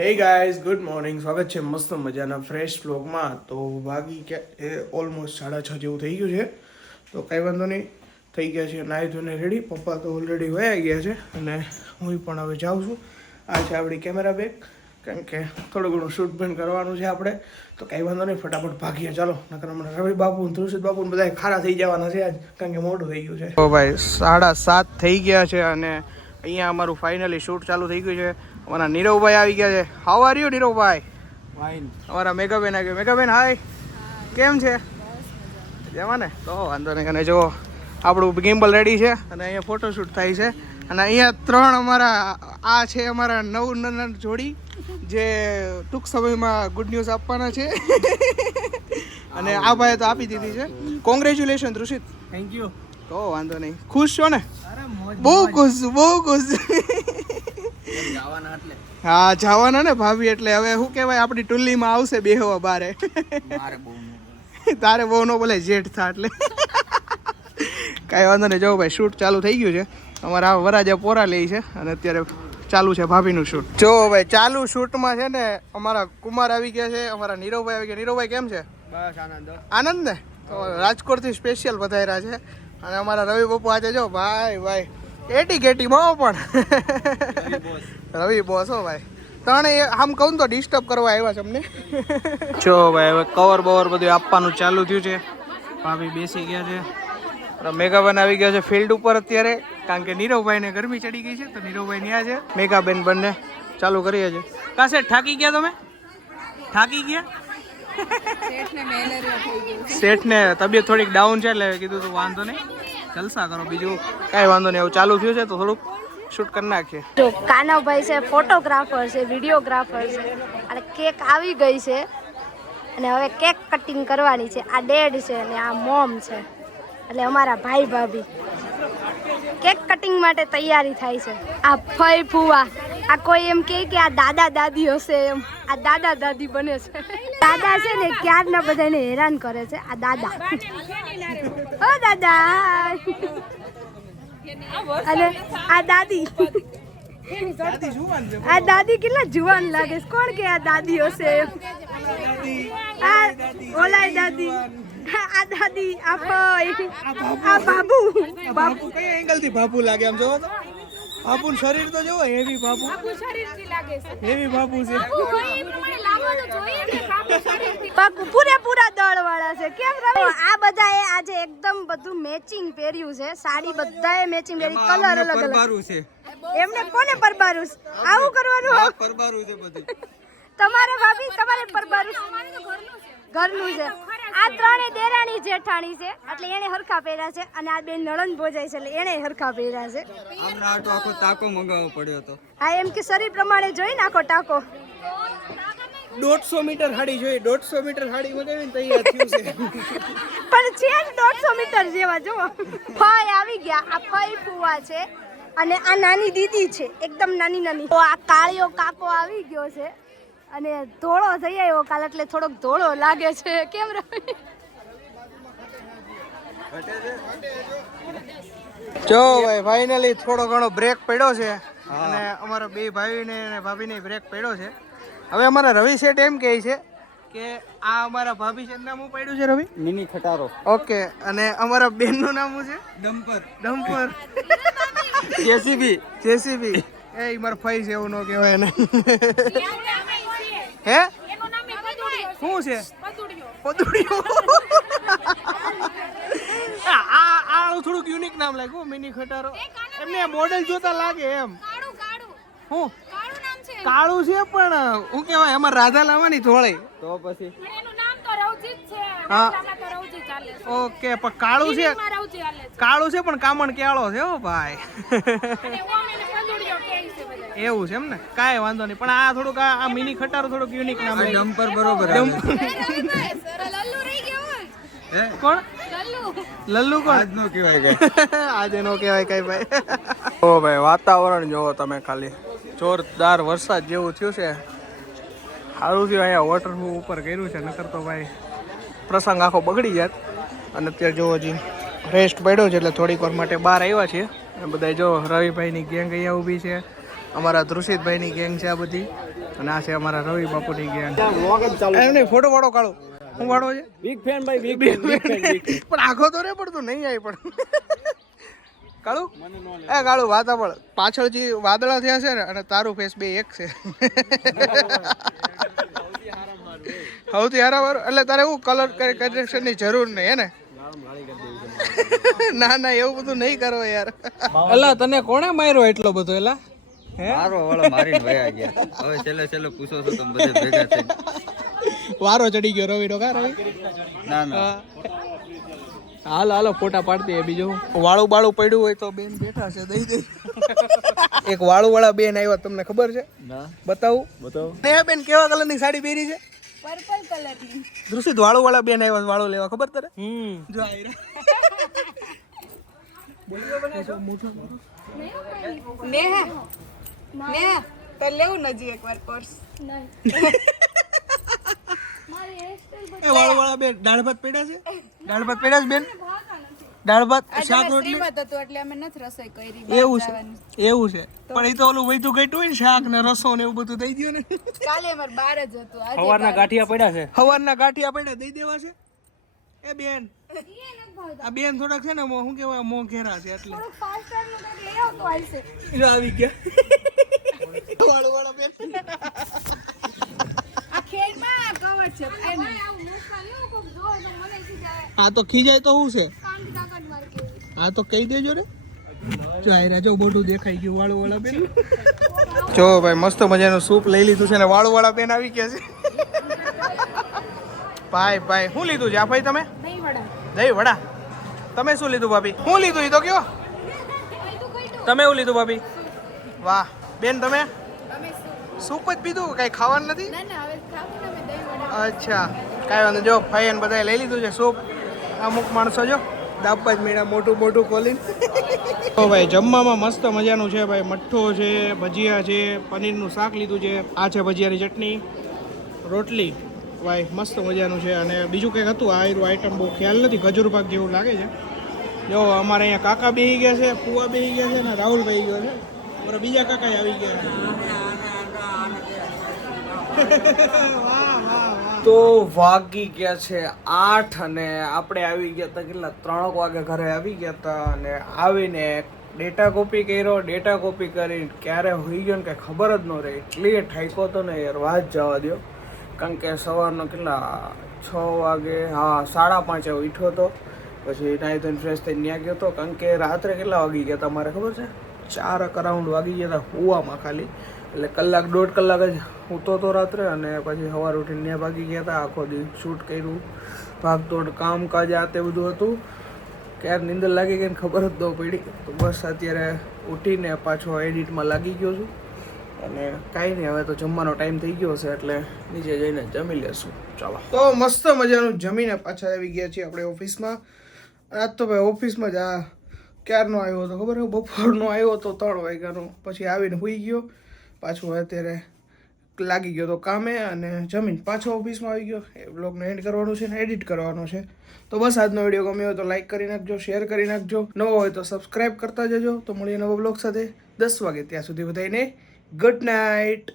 Hey guys good morning, સ્વાગત છે મસ્ત મજાના ફ્રેશ વ્લોગમાં. તો વાગી કે એ ઓલમોસ્ટ 6:30 જેવું થઈ ગયું છે. તો કાંઈ વાંધો નહીં, થઈ ગયા છે નાહી ધોઈને રેડી. પપ્પા તો ઓલરેડી વયા ગયા છે અને હું પણ હવે જાઉં છું. આ છે આપણી કેમેરા બેગ, કારણ કે થોડું ઘણું શૂટ પણ કરવાનું છે આપણે. તો કાંઈ વાંધો નહીં, ફટાફટ ભાગીએ ચાલો. નકર હમણાં રવિ બાપુ ધ્રુષિત બાપુ બધા ખારા થઈ જવાના છે આજ, કારણ કે મોડું થઈ ગયું છે. તો ભાઈ 7:30 થઈ ગયા છે અને અહીંયા અમારું ફાઇનલી શૂટ ચાલુ થઈ ગયું છે. અમારા નીરવભાઈ આવી ગયા છે. હાઉ આર યુ નીરવભાઈ? ફાઇન. અમારા મેઘાબેન આવી ગયા. મેઘાબેન હાય, કેમ છે? જવા ને, તો વાંધો નહીં. અને જો આપણું ગિમ્બલ રેડી છે અને અહીંયા ફોટોશૂટ થાય છે. અને અહીંયા 3 અમારા આ છે અમારા નવ જોડી, જે ટૂંક સમયમાં ગુડ ન્યૂઝ આપવાના છે. અને આ ભાઈએ તો આપી દીધી છે. કોંગ્રેચ્યુલેશન ધ્રુષિત. Thank you. તો વાંધો નહીં. ખુશ છો ને? બહુ ખુશ, બહુ ખુશ. હા જવાના ને ભાભી, એટલે હવે શું કહેવાય, આપણી ટુલ્લીમાં આવશે બેહવા બારે. તારે બહુ ન બોલે, જેઠ થા એટલે કાંઈ વાંધો નહીં. જો ભાઈ શૂટ ચાલુ થઈ ગયું છે. અમારા વરાજા પોરા લે છે અને અત્યારે ચાલુ છે ભાભીનું શૂટ. જો ભાઈ ચાલુ શૂટમાં છે ને અમારા કુમાર આવી ગયા છે, અમારા નીરવભાઈ આવી ગયા. નીરવભાઈ કેમ છે? બસ આનંદ. આનંદ ને? તો રાજકોટથી સ્પેશિયલ પધાર્યા છે. અને અમારા રવિ બાપુ આજે જો ભાઈ એટીકેટીમાં પણ રવિ બોસ હો ભાઈ. ત્રણે આમ કહું તો ડિસ્ટર્બ કરવા આવ્યા છે અમને. જો ભાઈ હવે કવર બવર બધું આપવાનું ચાલુ થયું છે. ભાભી બેસી ગયા છે. મેઘાબેન આવી ગયા છે ફિલ્ડ ઉપર અત્યારે, કારણ કે નીરવભાઈને ગરમી ચડી ગઈ છે. તો નીરવભાઈ ન્યા છે, મેઘાબેન બંને ચાલુ કરીએ છે. કાસે થાકી ગયા તમે? થાકી ગયા? શેઠને તબિયત થોડીક ડાઉન છે એટલે કીધું તું વાંધો નહીં, જલસા કરો, બીજું કાંઈ વાંધો નહીં. એવું ચાલુ થયું છે તો થોડુંક શૂટ કરી નાખીએ. જો કાનાભાઈ છે, ફોટોગ્રાફર છે, વિડીયોગ્રાફર છે. અને કેક આવી ગઈ છે અને હવે કેક કટિંગ કરવાની છે. આ ડેડ છે અને આ મોમ છે, એટલે અમારા ભાઈ ભાભી કેક કટિંગ માટે તૈયારી થાય છે. આ ફઈ ફુવા, આ કોઈ એમ કે આ દાદા દાદી હશે, એમ આ દાદા દાદી બને છે. દાદા છે ને ક્યારના બધાને હેરાન કરે છે. આ દાદા, ઓ દાદા. અને આ દાદી, આ દાદી કેટલા જુવાન લાગે છે. કોણ કે આ દાદી હશે? આ ઓલાય દાદી, આ દાદી, આ ભાઈ, આ બાબુ. બાપુ કઈ એંગલ થી બાપુ લાગે? આમ જોવો તો બાપુ શરીર તો જોવો, હેવી બાપુ, હેવી બાપુ છે. બાપુ પૂરેપૂરા દળ વાળા છે. કેમ રવિ? આ બધાએ આજે એકદમ બધું મેચિંગ પહેર્યું છે. સાડી બધાએ મેચિંગ પહેરી, કલર અલગ અલગ છે. એમને કોને પરબારું? આવું કરવાનું પરબારું છે બધું. તમારે ભાભી, તમારે પરબારું ઘરનું છે. આ 3 દેરાણી જેઠાણી છે, એટલે એને હરખા પહેર્યા છે. અને આ બે નણંદ ભોજાઈ છે, એટલે એને હરખા પહેર્યા છે. આમના આખો ટાકો મંગાવવો પડ્યો તો. હા, એમ કે શરીર પ્રમાણે જોઈ નાખો ટાકો. 150 મીટર હાડી જોઈએ, 150 મીટર હાડી મંગાવીને તૈયાર થયું છે. પણ છે 150 મીટર જેવા. જો ફઈ આવી ગયા. આ ફઈ ફુવા છે અને આ નાની દીદી છે, એકદમ નાની નાની. તો આ કાળિયો કાકો આવી ગયો છે અને ધોળો થઈ આવ્યો કાલ, એટલે થોડોક ધોળો લાગે છે. કેમ રવિ? જો ભાઈ ફાઇનલી થોડો ઘણો બ્રેક પડ્યો છે અને અમારા બે ભાઈને અને ભાભીને બ્રેક પડ્યો છે. હવે અમારા રવિ શેઠ એમ કહે છે કે આ અમારા ભાભી છે, નામ શું પડ્યું છે રવિ? મિની ખટારો. ઓકે. અને અમારા બેનનું નામ શું છે? ડમ્પર. ડમ્પર. જેસીબી. એ મારા ફઈ છે, એવું ન કહેવાય ને. હે શું છે? પદુડિયો. આ થોડુંક યુનિક નામ લાગ્યું, મિની ખટારો. એમને મોડેલ જોતા લાગે એમ. હું કાળું છે પણ શું કહેવાય, અમારે રાધા લાવવાની થોડી. તો પછી હા ઓકે. પણ કાળું છે, કાળું છે પણ કામણ કેળો છે. હો ભાઈ એવું છે એમ ને? કાંઈ વાંધો નહીં. પણ આ થોડુંક આ મિની ખટારો થોડુંક યુનિક નામ. ડમ્પર બરોબર. કોણ? લલ્લુ કોણ? આજ નો કહેવાય કઈ. આજે નો કહેવાય કઈ ભાઈ. ઓ ભાઈ વાતાવરણ જોવો તમે ખાલી, જોરદાર વરસાદ જેવું થયું છે. સારું થયું અહીંયા વોટરપ્રૂફ ઉપર કર્યું છે, નકર તો ભાઈ પ્રસંગ આખો બગડી જાત. અને અત્યારે જો હજી રેસ્ટ પડ્યો છે એટલે થોડીક વાર માટે બહાર આવ્યા છીએ. બધા જો રવિભાઈની ગેંગ અહીંયા ઊભી છે, અમારા ધ્રુષિતભાઈની ગેંગ છે આ બધી. અને આ છે અમારા રવિ બાપુની ગયા એમ નહીં ફોટો વાળો કાઢો હું વાળો છે બિગ ફેન ભાઈ બિગ ફેન પણ આખો તો રે પડતું નહીં આવી પણ કાળું એ કાળું વાત સાંભળ પાછળ જે વાદળા થયા છે ને અને તારું ફેસ બે એક છે સૌથી હારા એટલે તારે એવું કલર કરેક્શન ની જરૂર નહીં હે ને ના ના એવું બધું નહીં કરો યાર અલા તને કોણે માર્યો એટલો બધો એલા મારો વાળો મારીને વયા ગયા હવે છેલ્લે પૂછો છો તમે બધે ભેગા થઈને વારો ચડી ગયો રવિ નો કા રવિ ના ના હાલ હાલો ફોટા પાડતી બીજું વાળું બાળું પડ્યું હોય તો બેન બેઠા છે દઈ દઈ એક વાળું વાળા બેન આવ્યા તમને ખબર છે ના બતાવું બતાવો ને બેન કેવા કલરની સાડી પહેરી છે પર્પલ કલરની દૃષિત વાળું વાળા બેન આવ્યા વાળું લેવા ખબર તારે જો આયરા નેહા નેહા તાર લેવું નજી એકવાર કોર્સ એ વાળું વાળા બેન દાળ ભાત પડ્યા છે દાળ ભાત પડ્યા છે બેન દાળ ભાત શાક રોટલી એટલે અમે નથી રસોઈ કરી એવું છે એવું છે પણ એ તો ઓલું વૈતું ઘટ્યું હોય ને શાક ને રસો ને એવું બધું દઈ દો ને કાલે અમાર બાર જ હતું આજે સવારના ગાંઠિયા પડ્યા છે સવારના ગાંઠિયા પડ્યા દઈ દેવા છે એ બેન આ બેન થોડાક છે ને શું કહેવાય મોં ઘેરા છે એટલે જો આવી ગયા વાળું વાળા બેન આ ખેડમાં કવર છે આ તો ખીજાય તો શું છે આ તો કહી દેજો ને જો આયરા જો મોઢું દેખાઈ ગયું વાળું વાળા બેન જો ભાઈ મસ્ત મજાનું સૂપ લઈ લીધું છે ને વાળું વાળા બેન આવી ગયા છે ભાઈ ભાઈ શું લીધું છે આ ભાઈ તમે દહીં વડા તમે શું લીધું ભાભી શું લીધું એ તો કયો તમે શું લીધું ભાભી વાહ બેન તમે સૂપ જ પીધું કઈ ખાવાનું નથી અચ્છા કાંઈ વાંધો જો ભાઈ ને બધાએ લઈ લીધું છે સૂપ અમુક માણસો જો દાબા જ મેળા મોટું મોટું ખોલીને તો ભાઈ જમવામાં મસ્ત મજાનું છે ભાઈ મઠ્ઠો છે ભજીયા છે પનીરનું શાક લીધું છે આ છે ભજીયાની ચટણી રોટલી ભાઈ મસ્ત મજાનું છે અને બીજું કંઈક હતું આ આઈટમ બહુ ખ્યાલ નથી ખજૂર પાક જેવું લાગે છે જો અમારે અહીંયા કાકા બેસી ગયા છે ફુવા બેસી ગયા છે અને રાહુલ બેસી ગયો છે અમારા બીજા કાકા આવી ગયા તો વાગી ગયા છે 8 અને આપણે આવી ગયા હતા કેટલા 3 વાગે ઘરે આવી ગયા હતા અને આવીને ડેટા કોપી કર્યો ડેટા કોપી કરીને ક્યારે હોઈ ગયો ને કંઈ ખબર જ ન રહી એટલી ઠાઈકો હતો ને યાર વાત જવા દો કારણ કે સવારનો કેટલા 6 વાગે હા 5:30 ઉઠ્યો હતો પછી નાહી ધોઈને ફ્રેશ થઈને ત્યાં ગયો હતો કારણ કે રાત્રે કેટલા વાગી ગયા હતા મારે ખબર છે 4 અરાઉન્ડ વાગી ગયા હતા હુવામાં ખાલી એટલે કલાક 1.5 કલાક જ સૂતો હતો રાત્રે અને પછી સવાર ઉઠીને ત્યાં ભાગી ગયા હતા આખો દિવસ શૂટ કર્યું ભાગદોડ કામકાજ આ તે બધું હતું ક્યારે નીંદર લાગી ગઈ ને ખબર જ ન પડી તો બસ અત્યારે ઉઠીને પાછો એડિટમાં લાગી ગયો છું અને કાંઈ નહીં હવે તો જમવાનો ટાઈમ થઈ ગયો છે એટલે નીચે જઈને જમી લેશું ચાલો તો મસ્ત મજાનું જમીને પાછા આવી ગયા છીએ આપણે ઓફિસમાં આજ તો ભાઈ ઓફિસમાં જ આ ક્યારનો આવ્યો હતો ખબર બપોરનો આવ્યો હતો 3 વાગ્યાનો પછી આવીને સૂઈ ગયો પાછું અત્યારે લાગી ગયો તો કામે અને જમીન પાછો ઓફિસમાં આવી ગયો એ બ્લોગને એડ કરવાનું છે ને એડિટ કરવાનો છે તો બસ આજનો વિડીયો ગમ્યો હોય તો લાઈક કરી નાખજો શેર કરી નાખજો નવો હોય તો સબસ્ક્રાઈબ કરતા જજો તો મળીએ નવો બ્લોગ સાથે 10 વાગે ત્યાં સુધી બધાને ગુડ નાઇટ